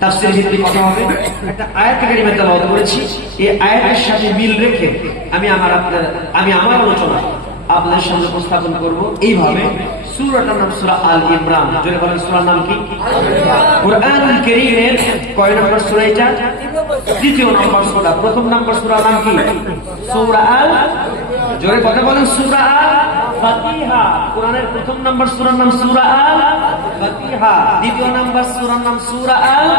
তাফসীর ভিত্তিক কথা হবে, একটা আয়াত কারিমা তেলাওয়াত করেছি। এই আয়াতের সাথে মিল রেখে আমি আমার আপনার, আমি আমার আলোচনা আপনাদের সামনে উপস্থাপন করব। এইভাবে সূরাটার নাম সূরা আল ইমরান, জোরে বলেন সূরার নাম কি? কোরআনুল কারীমের কয় নম্বর সূরা এটা? দ্বিতীয় নম্বর সূরা, প্রথম নম্বর সূরার নাম কি? সূরা আল, জোরে কথা বলেন সূরা আল। ফাতিহা, কোরআনের প্রথম নম্বর সূরার নাম সূরা আল ফাতিহা, দ্বিতীয় নম্বর সূরার নাম সূরা আল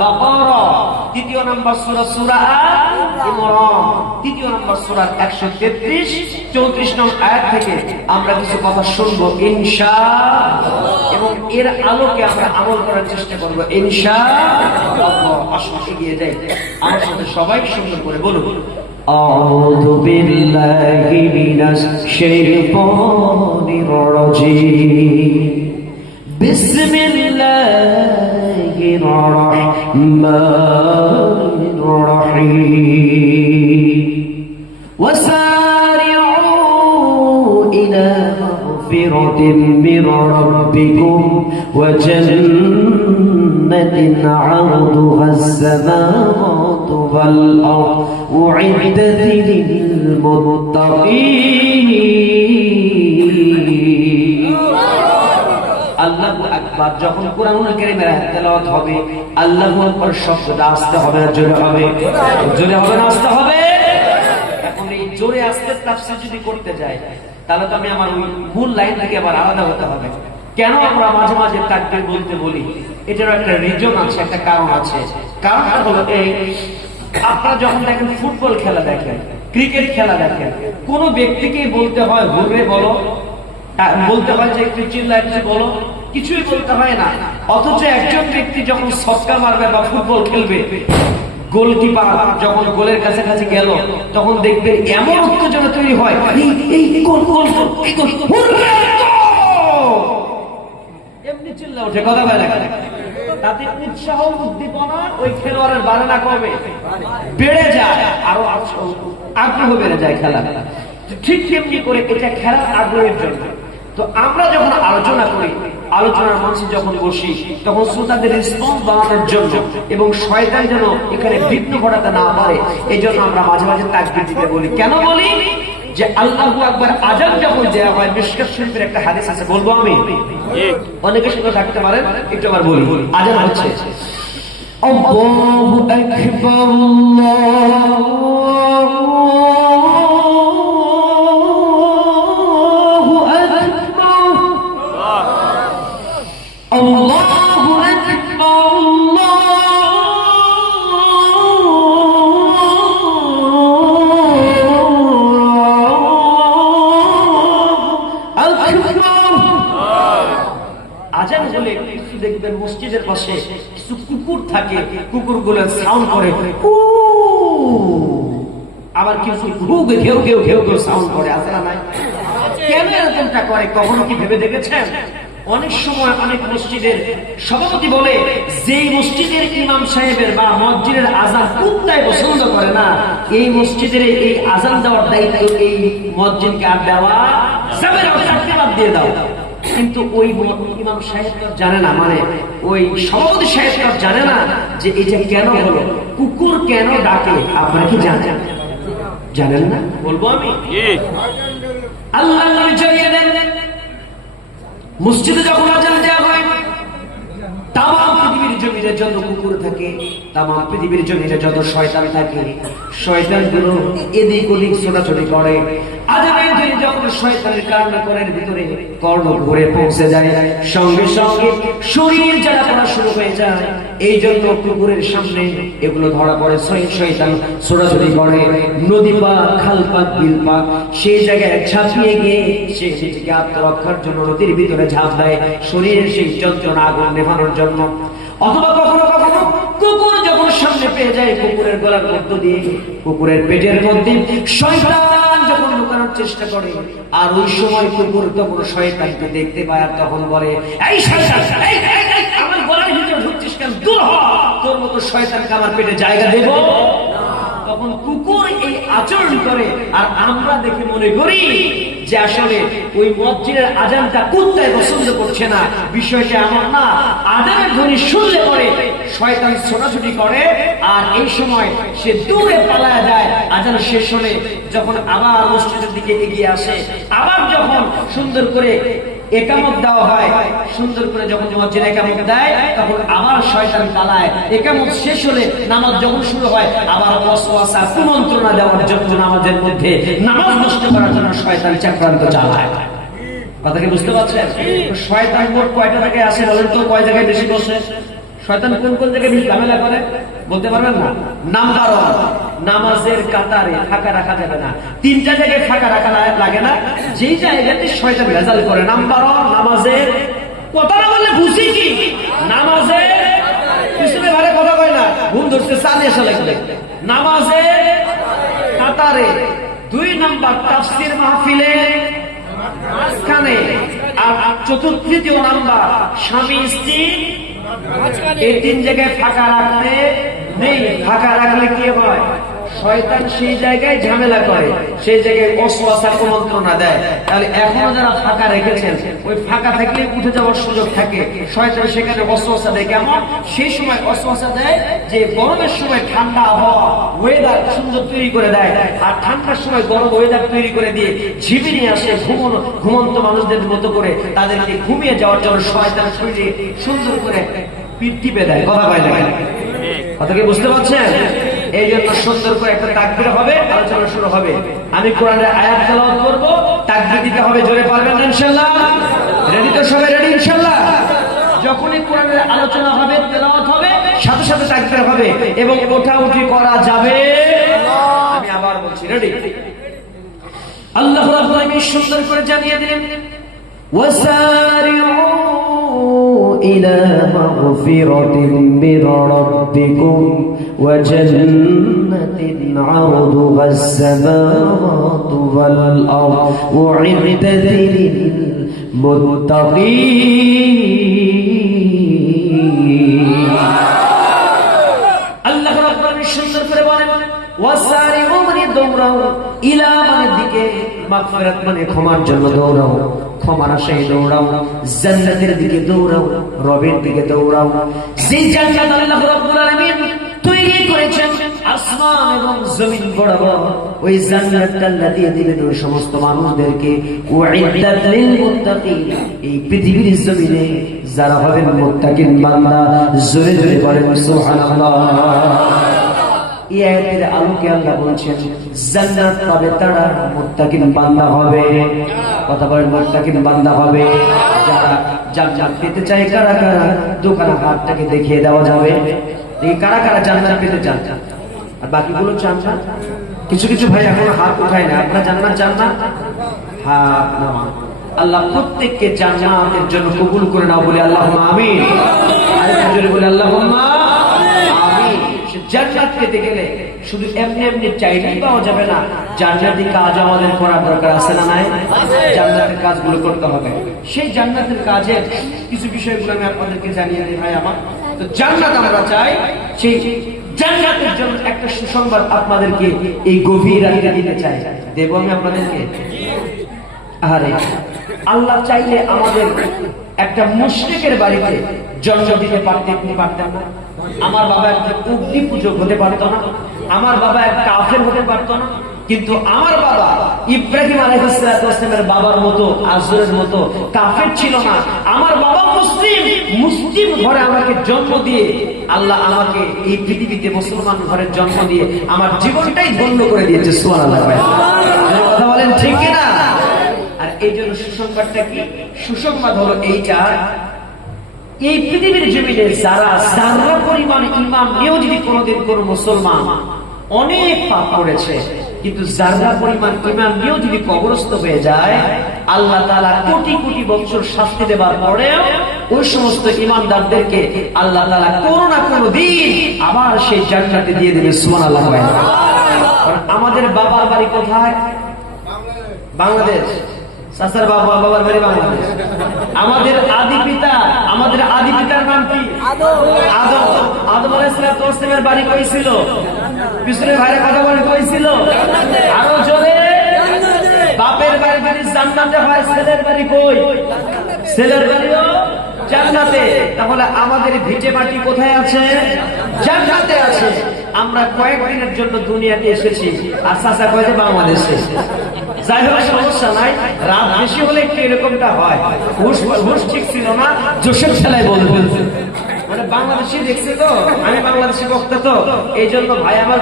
বাকারা, তৃতীয় নম্বর সূরা সূরা আল ইমরান, তৃতীয় নম্বর সূরার 133 34 নং আয়াত থেকে আমরা কিছু কথা শুনব ইনশাআল্লাহ এবং এর আলোকে আমরা আমল করার চেষ্টা করব ইনশাআল্লাহ আসুন, এগিয়ে যাই। আমার সাথে সবাই সুন্দর করে বলুন। أعوذ بالله من الشيطان الرجيم. بسم الله الرحمن الرحيم. وسارعوا إلى مغفرة من ربكم وجنة عرضها السماوات والأرض أعدت للمتقين আল্লাহ আকবার যখন কোরআনুল কারীমের আয়াত তেলাওয়াত হবে আল্লাহু আকবার শব্দটা আসতে হবে না জোরে হবে জোরে হবে না আসতে হবে এখন এই জোরে আসতে তাফসীর যদি করতে যাই তাহলে তো আমি আমার ওই মূল লাইন থেকে আবার আলাদা হতে হবে কেন আমরা মাঝে মাঝে তাকবীর বলতে বলি এটারও একটা রিজন আছে একটা কারণ আছে কারণটা হলো এই আপনারা যখন দেখেন ফুটবল খেলা দেখেন ক্রিকেট খেলা দেখেন কোন ব্যক্তিকেই বলতে হয় হুররে বলো বলতে হয় যে একটু চিল্লা একটু বলো কিছুই বলতে হয় না অথচ একজন ব্যক্তি যখন ছক্কা মারবে বা ফুটবল খেলবে গোলকিপার যখন গোলের কাছে কাছে গেল তখন দেখবেন এমন উত্তেজনা তৈরি হয় এই গোল গোল গোল! কথা বলে তাতে উৎসাহ, উদ্দীপনা ওই খেলোয়াড়ের বাড়ে না কমে বেড়ে যায়, আরও আগ্রহ- বেড়ে যায় খেলা ঠিক করে এটা খেলার আগ্রহের জন্য। তো আমরা যখন আলোচনা করি, আলোচনার যখন বসি, তখন শ্রোতাদের রেসপন্স বাড়ানোর জন্য এবং শয়তান যেন এখানে বিঘ্ন ঘটাতে না পারে এই জন্য আমরা মাঝে মাঝে তাকবির দিতে বলি। কেন বলি? যে আল্লাহ আকবার আজান যখন দেওয়া হয় মিশকাত শরীফের একটা হাদিস আছে বলব আমি? অনেকের সঙ্গে থাকতে পারেন একটু আবার বলি। আজান হচ্ছে। আল্লাহু আকবার আল্লাহু মসজিদের কিছু কুকুর থাকে কুকুরগুলো সাউন্ড করে আবার কিছু ঘেউ ঘেউ ঘেউ ঘেউ সাউন্ড করে না কেন এরকমটা করে, কখনো কি ভেবে দেখেছেন? অনেক সময় অনেক মসজিদের সভাপতি বলে, যেই মসজিদের ইমাম সাহেবের বা মসজিদের আজান পছন্দ করে না, এই মসজিদের এই আজান দেওয়ার দায়িত্ব এই মসজিদকে আর দেওয়া দিয়ে দাও। কিন্তু ওই ইমাম সাহেব তো জানে না মানে ওই সভাপতি সাহেব তো জানে না যে এটা কেন হলো কুকুর কেন ডাকে আপনারা কি জানেন? জানেন না? বলব আমি? আল্লাহ নবী জানিয়ে দেন মসজিদে যখন আজান দেওয়া হয় তাম পৃথিবীর জমিনে যত কুকুর থাকে তাম পৃথিবীর জমিনে যত শয়তান থাকে শয়তানগুলো এদিক ওদিক ছোটাছুটি করে নদী পাক, খাল পাক, বিল পাক। সেই জায়গায় ঝাঁপিয়ে গিয়ে সে নিজেকে আত্মরক্ষার জন্য নদীর ভিতরে ঝাঁপ দেয়। শরীরের সেই যন্ত্রণা আগুন নেভানোর জন্য। অথবা কখনো সামনে পেয়ে যায় কুকুরের গলার মধ্য দিয়ে। কুকুরের পেটের মধ্যে শয়তান যখন লুকানোর চেষ্টা করে, আর ওই সময় কুকুর তখন শয়তানকে দেখতে পায় আর তখন বলে, এই শয়তান আমার গলার ভিতরে ঢুকছিস কেন দূর হ, তোর মতো শয়তানকে আমার পেটে জায়গা দেবো। তখন কুকুর এই আচরণ করে। আর আমরা দেখে মনে করি যে আসলে ওই মসজিদের আজানটা কুত্তায় পছন্দ করছে না। বিষয়টা এমন না। আজানের ধ্বনি শুনলে পরে শয়তান ছোটাছুটি করে আর এই সময় সে দূরে পালায় যায়। আজান শেষ হলে যখন আবার মসজিদের দিকে এগিয়ে আসে, আবার যখন সুন্দর করে একামত দেওয়া হয়। সুন্দর করে যখন মসজিদ একামত দেয় তখন আবার শয়তান পালায়। একামত শেষ হলে নামাজ যখন শুরু হয় আবার ওয়াসওয়াসা কুমন্ত্রণা দেওয়ার জন্য নামাজের মধ্যে। নামাজ নষ্ট করার জন্য শয়তান চাক্রান্ত চালায়। কথা কি বুঝতে পারছেন? শয়তান মোট কয়টা জায়গায় আসে বলেন তো? কয় জায়গায় বেশি বসে? শয়তান কোন কোন জায়গায় বেশি ঝামেলা করে? বলতে পারবেন না? নাম্বার ওয়ান নামাজের কাতারে ফাঁকা রাখা যাবে না। তিনটা জায়গায় ফাঁকা রাখা লাগে না। যেই জায়গাতে শয়তান ভেজাল করে নাম্বার ওয়ান নামাজের কথা বললে বুঝি কি? নামাজের চতুর্থ স্বামী স্ত্রী এই তিন জায়গায় ফাঁকা রাখতে নেই। ফাঁকা রাখলে কি হয়? শয়তান সেই জায়গায় ঝামেলা করে, সেই জায়গায় অশ্বাসার কুমন্ত্রণা দেয়। তাহলে এখনও যারা ফাঁকা রেখেছেন, ওই ফাঁকা থাকলে উঠে যাওয়ার সুযোগ থাকে। শয়তান সেখানে দেয়। কেমন? সেই সময় দেয় যে গরমের সময় ঠান্ডা ওয়েদার সুন্দর তৈরি করে দেয়। আর ঠান্ডার সময় গরম ওয়েদার তৈরি করে দিয়ে ঝিপি নিয়ে আসে ঘুমন ঘুমন্ত মানুষদের মতো করে তাদেরকে ঘুমিয়ে যাওয়ার জন্য শয়তান শরীরে সুন্দর করে টিপে দেয়। কথা কথা কি বুঝতে পারছেন? এই জন্য সুন্দর করে একটা তাকবির হবে, আলোচনা শুরু হবে। আমি কোরআনের আয়াত তেলাওয়াত করব, তাকবির দিতে হবে, জোরে পারবেন না ইনশাআল্লাহ? রেডি তো সবাই রেডি ইনশাআল্লাহ? যখনই কোরআনের আলোচনা হবে, তেলাওয়াত হবে, সাথে সাথে তাকবির হবে, এবং ওঠা উঠি করা যাবে। আমি আবার বলছি রেডি আল্লাহ রাব্বুল আলামিন সুন্দর করে জানিয়ে দিলেন ওয়াসারিউ إلى مغفرة من ربكم وجنة عرضها السماوات والأرض أعدت للمتقين الله ربنا من شندر فرمان وسارعوا من الدورة إلى من الدكة مغفرة من إخمار جنة دوره ক্ষমার আশায় দৌড়াও, জান্নাতের দিকে দৌড়াও, রবের দিকে দৌড়াও। যেই জান্নাত আল্লাহ রাব্বুল আলামিন তৈরি করেছেন, আসমান এবং জমিন বরাবর, ওই জান্নাতটা আল্লাহ দিয়ে দিবেন ওই সমস্ত মানুষদেরকে। উইদ্দাত লিল মুত্তাকিন এই পৃথিবীর জমিনে যারা হবেন মুত্তাকিন বান্দা, জোরে জোরে বলেন, সুবহানাল্লাহ। এই আলোকে আল্লাহ বলছেন, জান্নাত পাবে তারা, মুত্তাকিন বান্দা হবে। কথা বলেন মুত্তাকিন বান্দা হবে। যারা জান্নাত পেতে চায় কারা কারা? দোকানে হাতটাকে দেখিয়ে দেওয়া যাবে। এই কারা কারা জান্নাত পেতে চান? আর বাকিগুলো চান না? কিছু কিছু ভাই এখনও হাত উঠায় না আপনারা জান্নাত চান না? হাত নামা আল্লাহ প্রত্যেককে জান্নাতের জন্য কবুল করে নাও বলে আল্লাহ আমিন। জোরে বলে আল্লাহ জান্নাত পেতে গেলে শুধু এমনি এমনি চাইলেই পাওয়া যাবে না। জান্নাতি কাজ আমাদের দরকার আছে না নাই? জান্নাতের কাজগুলো করতে হবে। সেই জান্নাতের কাজের কিছু বিষয়গুলো আমি আপনাদেরকে জানিয়ে দিই, ভাই আমার। তো জান্নাত আমরা চাই, সেই জান্নাতের জন্য একটা সুসংবাদ আপনাদেরকে এই গভীর রাতে দিতে চাই। দেব আমি আপনাদেরকে? আরে আল্লাহ চাইলে আমাদের একটা মুশরিকের বাড়িতে জন্ম দিতে পারতেন কি পারতেন না। আমার বাবা একটা অগ্নি পূজক হতে পারতো না। আমার বাবা একটা কাফের হতে পারতো না। কিন্তু আমার বাবা ইব্রাহিম আলহামের বাবার মতো আজরের মতো কাফের ছিল না। আমার বাবা মুসলিম। মুসলিম ঘরে আমাকে জন্ম দিয়ে, আল্লাহ আমাকে এই পৃথিবীতে মুসলমান ঘরে জন্ম দিয়ে আমার জীবনটাই ধন্য করে দিয়েছে সোয়াল আল্লাহ কথা বলেন, ঠিক না আর এই জন্য সুসংবাদটা কি? সুসংবাদ হলো এইটা এই পৃথিবীর জমিনে যারা যারা পরিমাণ ইমান নিয়েও যদি কোনোদিন কোনো মুসলমান অনেক পাপ করেছে, কিন্তু যারা পরিমাণ ইমান নিয়েও যদি কবরস্থ হয়ে যায়, আল্লাহ তালা কোটি কোটি বছর শাস্তি দেবার পরেও ওই সমস্ত ইমানদারদেরকে আল্লাহ তালা কোনো না কোনো দিন আবার সেই জান্নাতে দিয়ে দেবে সুমান আল্লাহ আমাদের বাবার বাড়ি কোথায়? বাংলাদেশ। চাচার বাবা বাবার বাড়ি বাংলাদেশ। আমাদের আদি পিতা আমাদের আদি পিতার নাম কি? আদম আদম আলাইহিসসালামের বাড়ি কই ছিল পিছনে ভাইরা কথা বলে কইছিল? আরও জোরে। বাপের বাড়ি যদি জান্নাতে হয় ছেলের বাড়ি কই? ছেলের বাড়িও জান্নাতে। তাহলে আমাদের ভিটে মাটি কোথায় আছে? জান্নাতে আছে। আমরা কয়েকদিনের জন্য দুনিয়াতে এসেছি। আর চাষা কয়েছে বাংলাদেশে। যাই হোক, সমস্যা নাই। রাত বেশি হলে একটু এরকমটা হয়। হুশ ঠিক ছিল না। জোশের খেলায় বলে মানে বাংলাদেশি দেখছে তো? আমি বাংলাদেশি বক্তা তো। এই জন্য ভাই আমার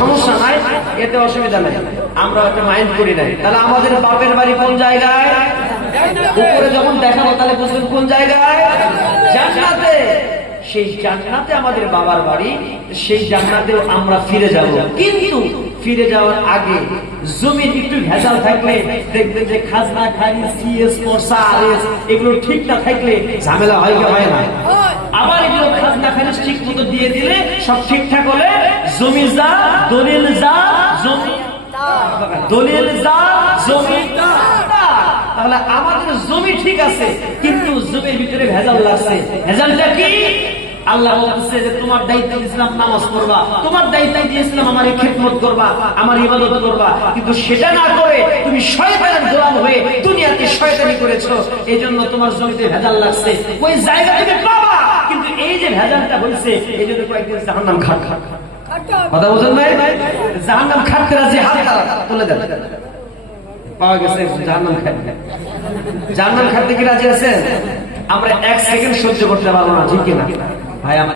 সমস্যা নাই, এতে অসুবিধা নাই। আমরা মাইন্ড করি নাই। তাহলে বাপের বাড়ি কোন জায়গায়? যখন তাহলে সেই জান্নাতে আমাদের বাবার বাড়ি, সেই জান্নাতেও আমরা ফিরে যাব। কিন্তু ফিরে যাওয়ার আগে জমি একটু ভেজাল থাকলে, দেখবেন যে খাজনা খাই সিএস মোসা আরএস, এগুলো ঠিক না থাকলে ঝামেলা হয় কি হয় না? আবার এগুলো খাজনা খারিজ ঠিক মতো দিয়ে দিলে সব ঠিকঠাক হলে জমি যা দলিল যা জমি দলিল যা জমি তাহলে আমাদের জমি ঠিক আছে, কিন্তু জমির ভিতরে ভেজাল লাগছে। ভেজালটা কি? আল্লাহ বলতেছে যে তোমার দায়িত্ব দিয়েছিলাম নামাজ পড়বা। তোমার দায়িত্ব দিয়েছিলাম আমার খেদমত করবা, আমার ইবাদত করবা। কিন্তু সেটা না করে তুমি শয়তানের গোলাম হয়ে দুনিয়াতে শয়তানি করেছ। এই জন্য তোমার জমিতে ভেজাল লাগছে। ওই জায়গা থেকে পাবা, কিন্তু এই যে ভেজালটা হয়েছে এই জন্য কয়েকদিন জাহান্নাম খাট। খাট খাট কথা বুঝেন ভাই জাহান্নাম খাটতে রাজি হাত তারা তুলে দেন। পাওয়া গেছে জাহান্নাম খাটতে জাহান্নাম খাটতে কি রাজি আছেন? আমরা এক সেকেন্ড সহ্য করতে পারব না, ঠিক কিনা? ভাই আমার